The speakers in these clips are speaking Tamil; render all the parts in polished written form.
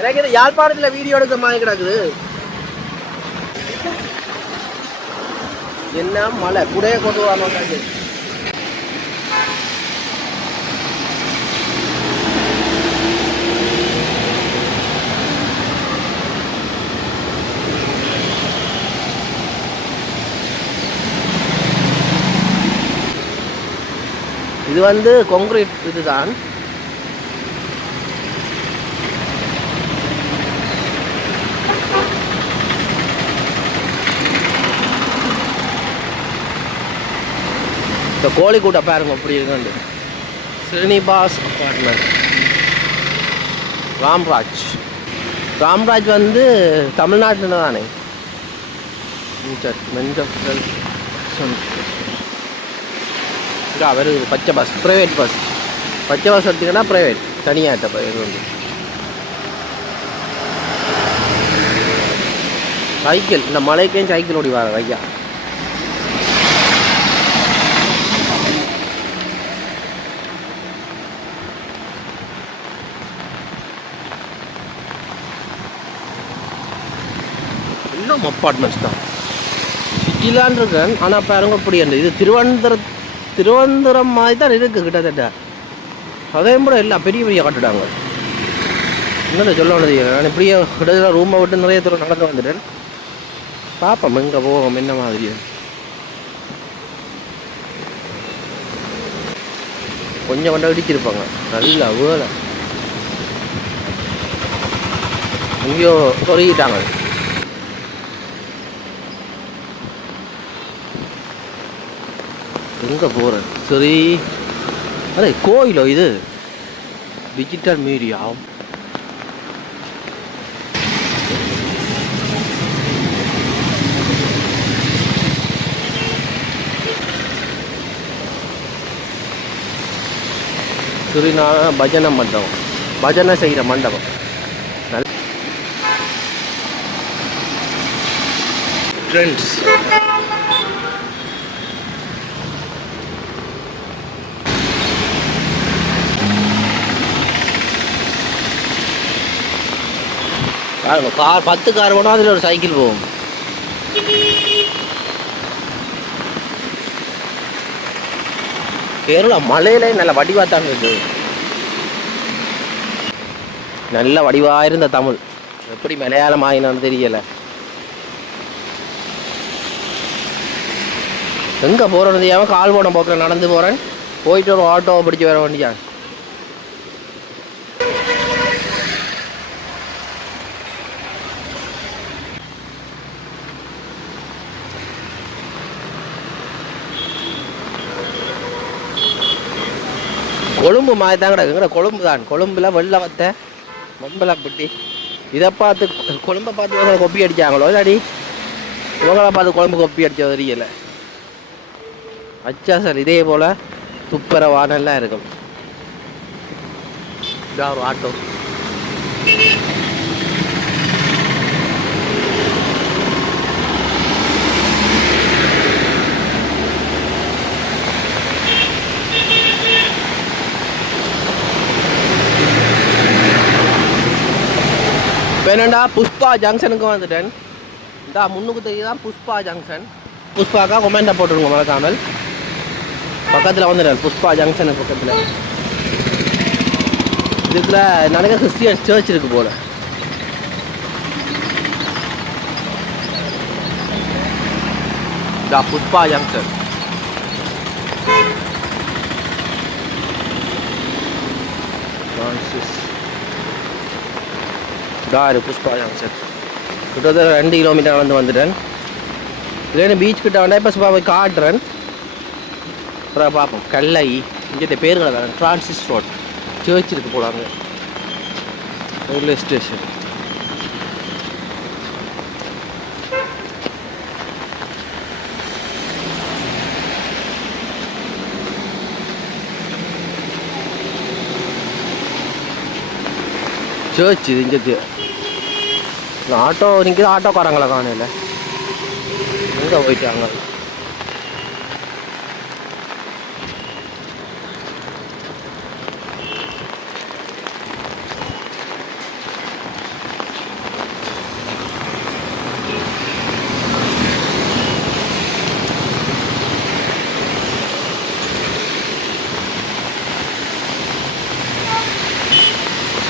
எனக்கு இது யாழ்ப்பாணத்தில் வீடியோ எடுக்க மாதிரி கிடக்குது. என்ன மழை குடைய கொண்டு வரணும். இது வந்து கான்கிரீட் இதுதான். இந்த கோழிக்கூட்டை பாருங்க அப்படி இருக்கு. ஸ்ரீனிவாஸ் அப்பார்ட்மெண்ட். ராம்ராஜ் வந்து தமிழ்நாட்டில் தானே. வருது பச்சை பஸ், ப்ரைவேட் பஸ். பச்சை பஸ் எடுத்தீங்கன்னா ப்ரைவேட், தனியாகிட்ட பேர் வந்து. சைக்கிள், இந்த மலைக்கும் சைக்கிள் ஓடி வர ஐயா. இன்னும் அப்பார்ட்மெண்ட்ஸ் தான் சிட்டிலான் இருக்கேன். ஆனால் பாருங்க இப்படி இது திருவனந்தபுரம் மாதிரி தான் இருக்குது கிட்டத்தட்ட. அதையும் கூட எல்லாம் பெரிய பெரிய கட்டுட்டாங்க. இன்னும் சொல்ல வேண்டியது நான் இப்படியே கிட்டத்தட்ட ரூமை விட்டு நிறைய தூரம் நடந்து வந்துட்டேன். பார்ப்போம் எங்கே போவோம் என்ன மாதிரி. கொஞ்சம் கொண்ட இடிச்சிருப்பாங்க. நல்லா வேலை எங்கேயோ சொருகிட்டாங்க. எங்கே போகிறேன் சரி. அதே கோயிலோ இது? Digital media. சரி, நான் பஜனை மண்டபம், பஜனை செய்கிற மண்டபம். ஃப்ரெண்ட்ஸ், கார் 10 கார் போனால் அதில் ஒரு சைக்கிள் போகும். கேரளா மலையில நல்ல வடிவாத்தான் இருக்குது. நல்ல வடிவாக இருந்த தமிழ் எப்படி மலையாளம் ஆகினான்னு தெரியலை. எங்கே போகிறோன்னு தெரியாமல் கால் போன போக்கில் நடந்து போகிறேன். போயிட்டு ஒரு ஆட்டோவை பிடிச்சி வர வேண்டியா. கொழும்பு மாதிரி தான் கிடக்குங்கிற. கொழும்பு தான். கொழும்புல வெள்ளை வத்த மம்பலப்பட்டி. இதை பார்த்து கொழும்பை பார்த்து இவங்களை கொப்பி அடித்தாங்களோ இல்லாடி இவங்களை பார்த்து கொழும்பு கொப்பி அடித்தது தெரியலை. அச்சா சார், இதே போல் துப்புர வானெல்லாம் இருக்கும். இதான் ஒரு ஆட்டோ. இப்போ என்னண்டா புஷ்பா ஜங்ஷனுக்கு வந்துட்டேன். இந்த முன்னுக்கு தெரியுதான் புஷ்பா ஜங்ஷன். புஷ்பாக்கா கொமெண்டை போட்டுருங்க மறக்காமல். பக்கத்தில் வந்துட்டேன் புஷ்பா ஜங்ஷனுக்கு பக்கத்தில். இதுக்குள்ள நிறைய கிறிஸ்டியன் சர்ச் இருக்குது போல். இந்த புஷ்பா ஜங்ஷன். புஷ்பா ஜங்ஷன் கிட்டத்தட்ட 2 கிலோமீட்டர் நடந்து வந்துட்டேன். இல்லைன்னு பீச் கிட்ட வேண்டாம். இப்போ சும்மா போய் காட்டுறேன். அப்புறம் பார்ப்போம். கல்லை இங்கே பேருங்களை வேறு. ஃப்ரான்சிஸ் ரோட் சர்ச் இருக்குது போலாங்க. Railway station. சர்ச் இது இங்கே. ஆட்டோ நிற்கிது. ஆட்டோக்காரங்களை காணல. எங்கே போயிட்டாங்க?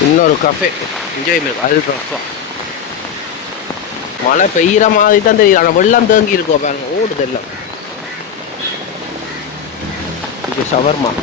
இன்னொரு கஃபே என்ஜாய் மில்க் அது ரசம். மழை பெய்கிற மாதிரி தான் தெரியுது, ஆனால் வெள்ளம் தேங்கி இருக்கோம் பாருங்க, ஓடுது எல்லாம். இது ஷவர்மா.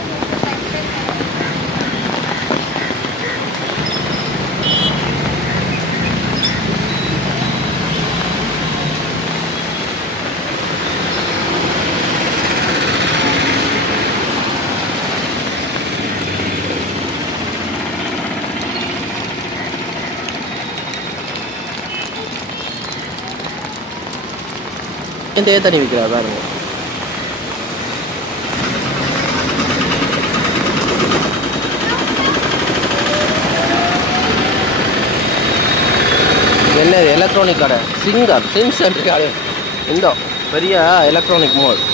தண்ணி விற்கிறா பாருங்க. என்ன எலக்ட்ரானிக் கடை, சிங் சென்டர் கடை, இந்த பெரிய எலக்ட்ரானிக் மால்.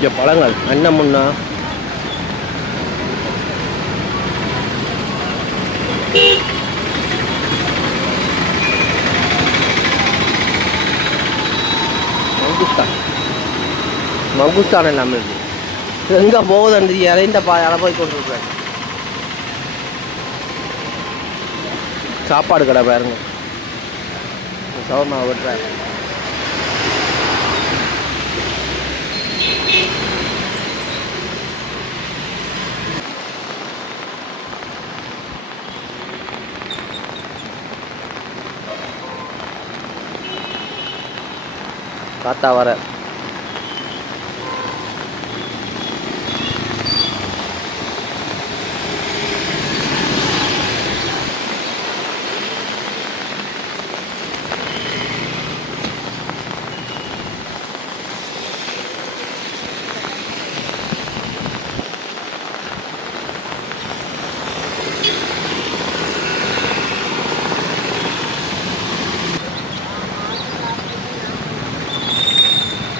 இங்கே பழங்கள் என்ன முன்னா மங்குஸ்தான் எல்லாம் இருக்கு. எங்கே போகுதுன்னு தெரியாது, இந்த பாயால் போய் கொண்டிருக்கிறேன். சாப்பாடு கடை பாருங்க, சவர்மா விட்டுறேன். காத்தா வர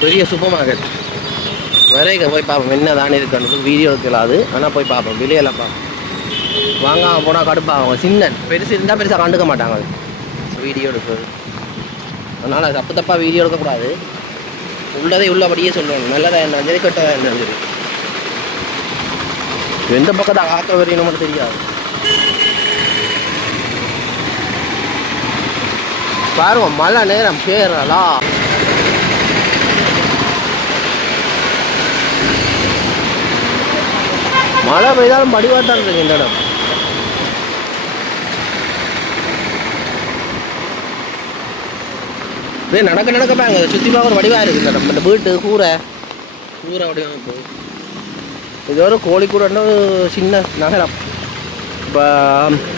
பெரிய சூப்பர் மார்க்கெட். வரைக்க போய் பார்ப்போம் என்ன தானே இருக்குன்றது, வீடியோ இருக்கலாது, ஆனால் போய் பார்ப்போம், விலையெல்லாம் பார்ப்போம். வாங்காமல் போனால் கடுப்பாங்க. சின்ன பெருசு இருந்தால் பெருசாக கண்டுக்க மாட்டாங்க அது வீடியோ எடுக்கிறது. அதனால் தப்பு தப்பாக வீடியோ எடுக்கக்கூடாது, உள்ளதை உள்ளபடியே சொல்லணும். நல்லதாக இருந்தாலும் சரி, கெட்டதாக இருந்தாலும் சரி. எந்த பக்கத்தை ஆக்க வரையும் மட்டும் தெரியாது. பாருங்க மழை நேரம் கேரளா. மழை பெய்தாலும் படிவாத்தான் இருக்கு இந்த இடம். இப்படியே நடக்க நடக்க பாருங்க, சுற்றி பார்க்க ஒரு வடிவாக இருக்குது இந்த இடம். இந்த வீட்டு கூரை வடிவமைப்பு. இது ஒரு கோழிக்கூடன்னு சின்ன நகரம். இப்போ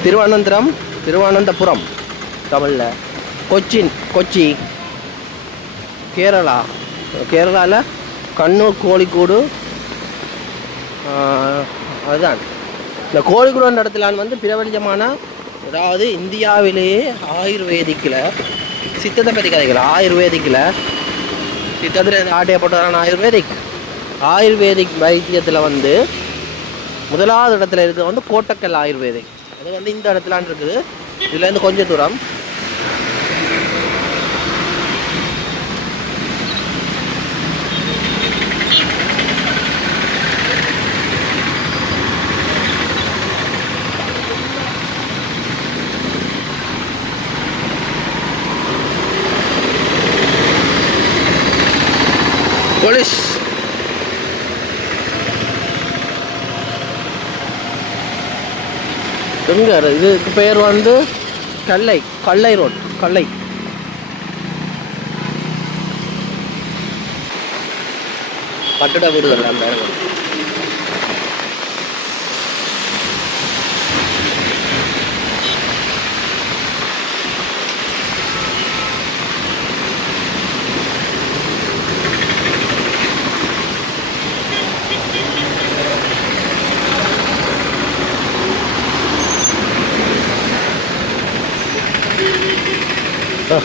திருவனந்தபுரம் தமிழில், கொச்சி கேரளாவில் கண்ணூர் கோழிக்கூடு. அதுதான் இந்த கோழிக்கூடு இடத்துலான்னு வந்து பிரபஞ்சமான, அதாவது இந்தியாவிலேயே ஆயுர்வேதிக்கில் சித்தத்தை பற்றி கதைகள். ஆயுர்வேதிக்கில் சித்தத்தில் ஆட்டையப்பட்டதான ஆயுர்வேதிக் வைத்தியத்தில் வந்து முதலாவது இடத்துல இருக்கிறது வந்து கோட்டக்கல் ஆயுர்வேதிக். அது வந்து இந்த இடத்துலான் இருக்குது. இதுலேருந்து கொஞ்சம் தூரம். போலீஸ் எங்க இதுக்கு பேர் வந்து கல்லை ரோட். கட்டட வீடுகள் அந்த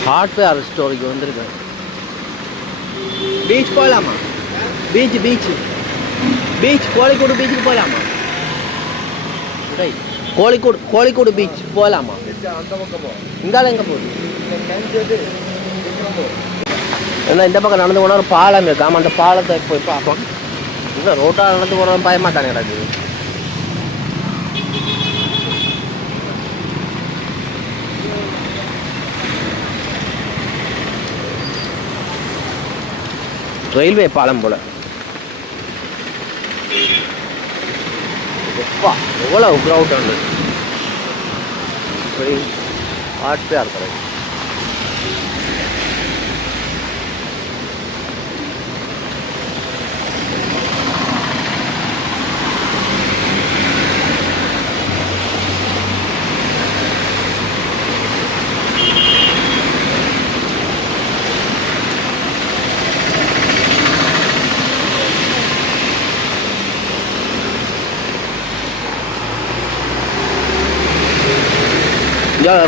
ஹார்ட்வேர் ஸ்டோருக்கு வந்திருக்கேன். பீச் போகலாமா? பீச் பீச் கோழிக்கோடு பீச்சுக்கு போகலாமா? கோழிக்கோடு பீச் போகலாமா? இந்தாலும் எங்கே போகுது? ஏன்னா இந்த பக்கம் நடந்து போனால் ஒரு பாலம் இருக்காம, அந்த பாலத்தை போய் பார்ப்போம். இன்னும் ரோட்டாக நடந்து போகிறோம் பயமாட்டாங்க எனக்கு. ரயில்வே பாலம் போல. எவ்வளவு க்ரௌட் உண்டு, ஆட்சியாக இருக்கிறது.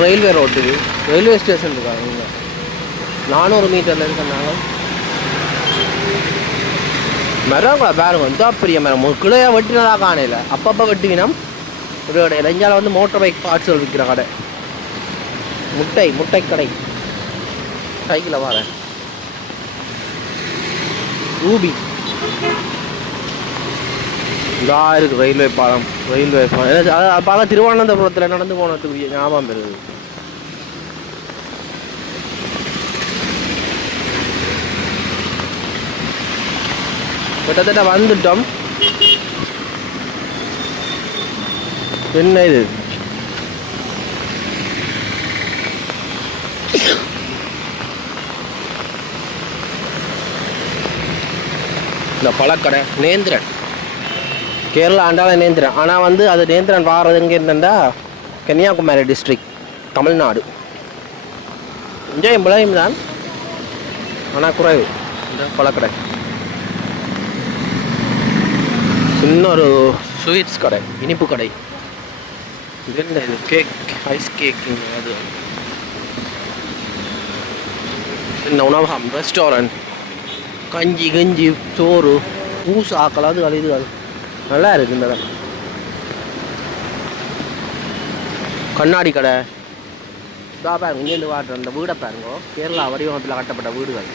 ரயில்வே ரோட்டுக்கு ரயில்வே ஸ்டேஷன் இருக்காங்க. இங்கே 400 மீட்டரில் இருக்கிறாங்க. மரங்களா பாருங்க, இந்த பெரிய மரம் கிளையாக வெட்டினதாக காணையில் அப்பப்போ வெட்டிவினோம். ஒரு கடை இளைஞால வந்து மோட்டர் பைக் பார்ட்ஸ்கள் விற்கிற கடை, முட்டை கடை. சைக்கிளில் வரேன். ஊபி இதா இருக்குது ரயில்வே பாலம். அதை பார்க்க திருவனந்தபுரத்தில் நடந்து போனதுக்குரிய ஞாபகம் பெறுது. கிட்டத்தட்ட வந்துட்டோம். என்ன இது? இந்த பழக்கடை நேந்திரன், கேரளா ஆண்டால நேந்திரன். ஆனால் வந்து அது நேந்திரன் வாரது எங்கே இருந்தேன்டா, கன்னியாகுமரி டிஸ்ட்ரிக்ட், தமிழ்நாடு. இங்கேயும் விளையும் தான், ஆனால் குறைவு. இந்த பழக்கடை இன்னொரு ஸ்வீட்ஸ் கடை, இனிப்பு கடை. இது என்ன இது? Cake, ice cake. அது என்ன உணவகம், ரெஸ்டாரண்ட். கஞ்சி சோறு பூசு ஆக்கலாம். அது இது நல்லா இருக்கு. இந்த கண்ணாடி கடை தான் பாருங்க. இங்கேருந்து வாட்டுற அந்த வீடை பாருங்க, கேரளா வடிவமைப்பில் கட்டப்பட்ட வீடுகள்.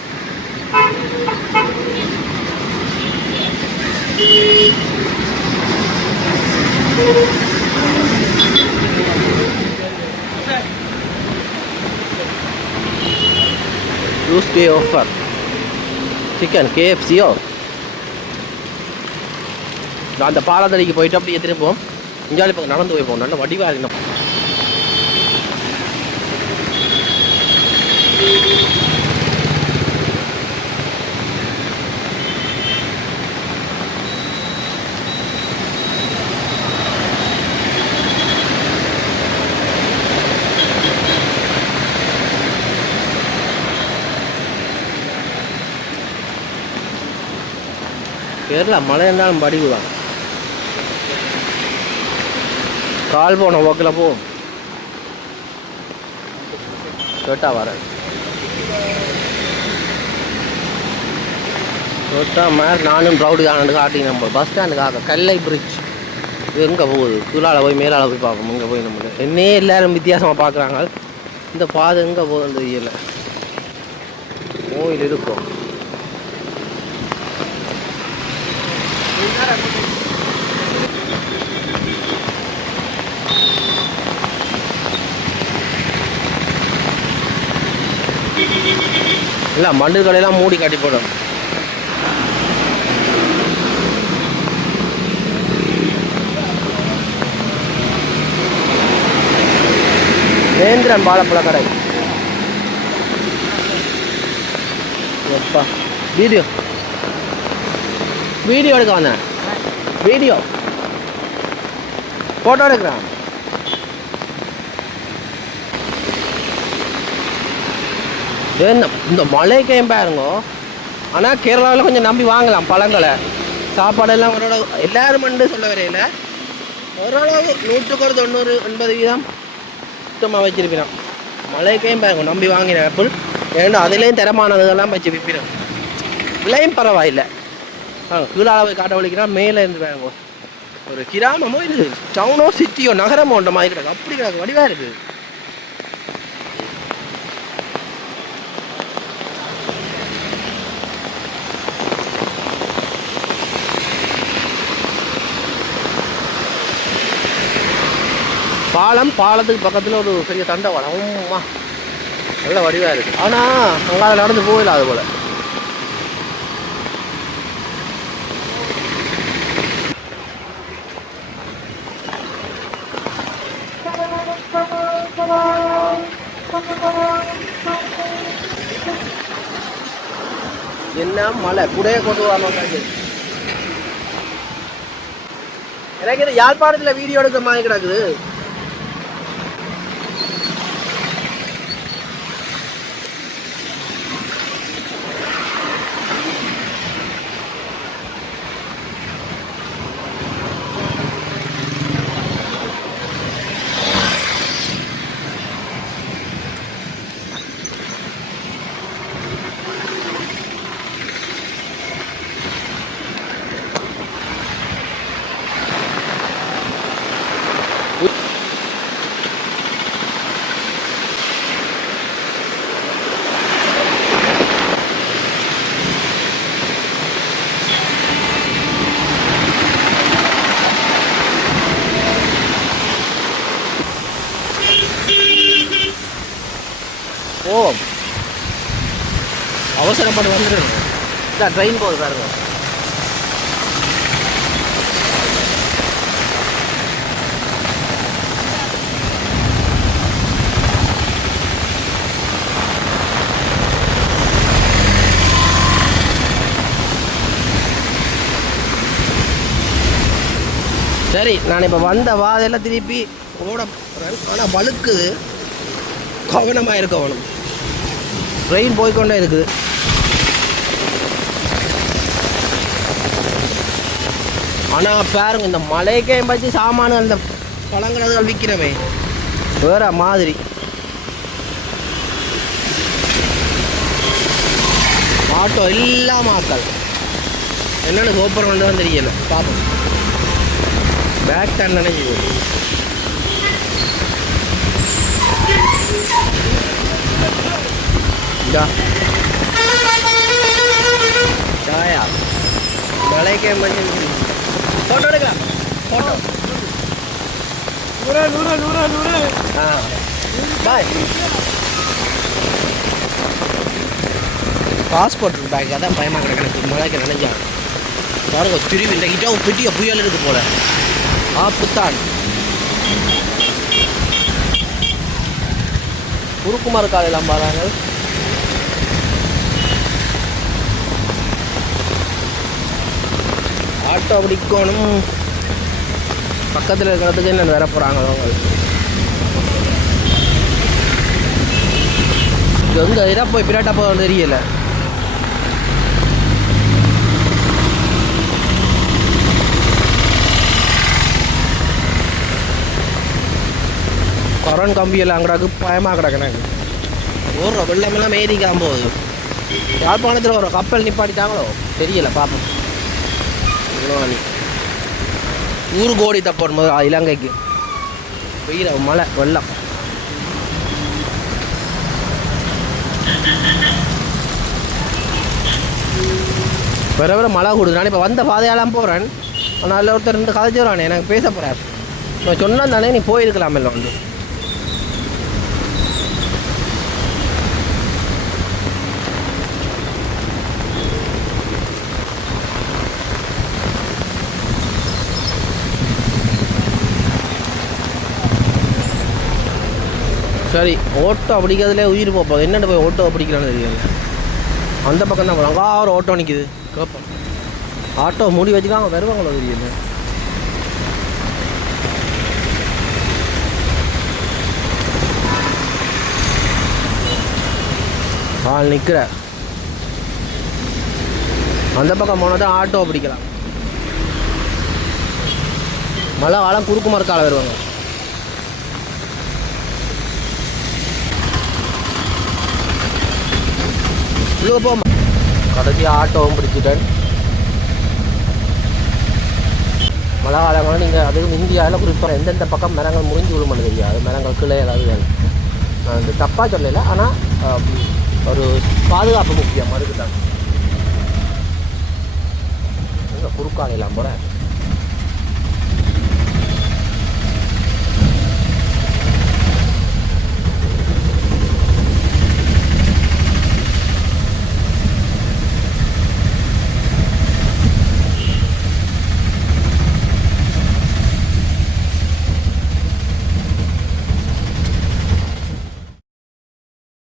Tuesday offer சிக்கன் KFCயோ. நான் அந்த பாலத்தடிக்கு போயிட்டு அப்படியே திரும்பவும் இஞ்சாலி பக்கம் நடந்து போய் போகணும். நல்ல வடிவாக இருக்கணும். கேரளா மழை இருந்தாலும் படிவு தான். கால் போன போக்கில் போ கேட்டா வரேன். கேட்டா மேலே நானும் ப்ரௌடு ஆனது காட்டி நம்ம பஸ் ஸ்டாண்டுக்காக கல்லை பிரிட்ஜ். இது எங்கே போகுது? கீழால் போய் மேலால் போய் பார்க்கணும். இங்கே போய் நம்மளுக்கு என்னையே எல்லோரும் வித்தியாசமாக பார்க்குறாங்க. இந்த பாதை எங்கே போகுதுன்னு தெரியல. கோயில் இருக்கும். இல்லை மண்டு கடையெல்லாம் மூடி கட்டி போடும். நேந்திரன் வாழைப்பழ கடை. எப்பா வீடியோ எடுக்க வந்தேன். வீடியோ ஃபோட்டோ எடுக்கிறேன். என்ன இந்த மழைக்கையும் பாருங்க. ஆனால் கேரளாவில் கொஞ்சம் நம்பி வாங்கலாம் பழங்களை, சாப்பாடெல்லாம் ஓரளவு. எல்லோரும் மண்டு சொல்ல வரையில் ஓரளவு 100-90-80% சுத்தமாக வச்சிருப்பினோம். மழைக்கையும் பாருங்க நம்பி வாங்கினேன் ஆப்பிள். ஏன்னா அதுலேயும் தரமானதெல்லாம் வச்சு விற்பினோம். விலையும் பரவாயில்லை. கீழால போய் காட்ட வலிக்கிறான் மேலே இருந்து வேங்க ஒரு கிராமமோ இது டவுனோ சிட்டியோ நகரமோ உண்ட மாதிரி கிடக்கு அப்படி கிடக்கு வடிவாக இருக்குது பாலத்துக்கு பக்கத்தில் ஒரு பெரிய தண்டவாளம் நல்ல வடிவாக இருக்குது ஆனால் அங்கே அதில் நடந்து போகல அது போல் என்ன மழை கூடயே கொண்டு வரணும் எனக்கு இது யாழ்ப்பாணத்தில் வீடியோ எடுக்கிற மாதிரி கிடக்குது ஓ அவசரப்பட்டு வந்துடுங்க இதான் ட்ரெயின் போகுது பாருங்க சரி நான் இப்போ வந்த வாதையெல்லாம் திருப்பி ஓட ஆனால் வழுக்குது கவனமாக இருக்கணும் ட்ரெயின் போய்கொண்டே இருக்குது ஆனால் பாருங்க இந்த மலைக்கே பற்றி சாமான அந்த பழங்கள் விற்கிறவே வேற மாதிரி ஆட்டோ எல்லாம் ஆக்கள் என்னென்னு சூப்பர் வந்து தெரியல பார்ப்போம் பேக் டன் நினைச்சு மலைக்கே பண்ணி ஃபோட்டோ எடுக்கலாம் ஃபோட்டோ பாய் பாஸ்போர்ட் பேக் அதான் பயமாக கிடக்கு மலைக்கு நினைஞ்சா பாருங்க திரும்பி இந்த கிட்ட ஒரு பெட்டிய புயல் இருக்கு போல புத்தான் குருக்குமார் காலையெல்லாம் பாருங்க ஆட்டோ பிடிக்கணும் பக்கத்தில் இருக்கிறதுக்கு என்ன வர போகிறாங்க அவங்க எங்கே இதாக போய் பிராட்டா போக தெரியல கொரோன் கம்பியெல்லாம் அங்கடாக்கு பயமாக கிடக்குனாங்க ஒரு வெள்ளமெல்லாம் மேரிக்காம போகுது யாழ்ப்பாணத்தில் ஒரு கப்பல் நிப்பாட்டிட்டாங்களோ தெரியல பார்ப்போம் ஊரு கோடி தப்போடும் போது இலங்கைக்கு பெய்கிற மழை வெள்ளம் வர வர மழை கொடுது நான் இப்போ வந்த பாதையெல்லாம் போகிறேன் ஆனால் அதில் ஒருத்தர் ரெண்டு கதைச்சு வரானே எனக்கு பேச போகிறேன் நான் சொன்னால் தானே நீ போயிருக்கலாம் இல்லை வந்து சரி ஓட்டோ பிடிக்கிறதுலே உயிர் போப்போம் என்னென்ன போய் ஓட்டோ பிடிக்கிறான்னு தெரியல அந்த பக்கம் தான் போகிறாங்க ஒரு ஓட்டோ நிற்கிது கேட்போம் ஆட்டோ மூடி வச்சுக்காங்க வருவாங்களோ தெரியல ஆள் நிற்கிற அந்த பக்கம் போனால் தான் ஆட்டோ பிடிக்கலாம் மழை காலம் குறுக்கு மறுக்கால வருவாங்க உள்ளே போமா கடைசி ஆட்டோவும் பிடிச்சிட்டேன் மழை காலங்களும் நீங்கள் அதுவும் இந்தியாவில் குறிப்பாக எந்தெந்த பக்கம் மரங்கள் முறிஞ்சு விழுமனு தெரியாது, மரங்கள் கிளை ஏதாவது வேணும். நான் இந்த தப்பாக சொல்லலை, ஆனால் ஒரு பாதுகாப்பு முக்கியம் அதுக்கு தான். குறுக்காலையெல்லாம் போகிறேன்.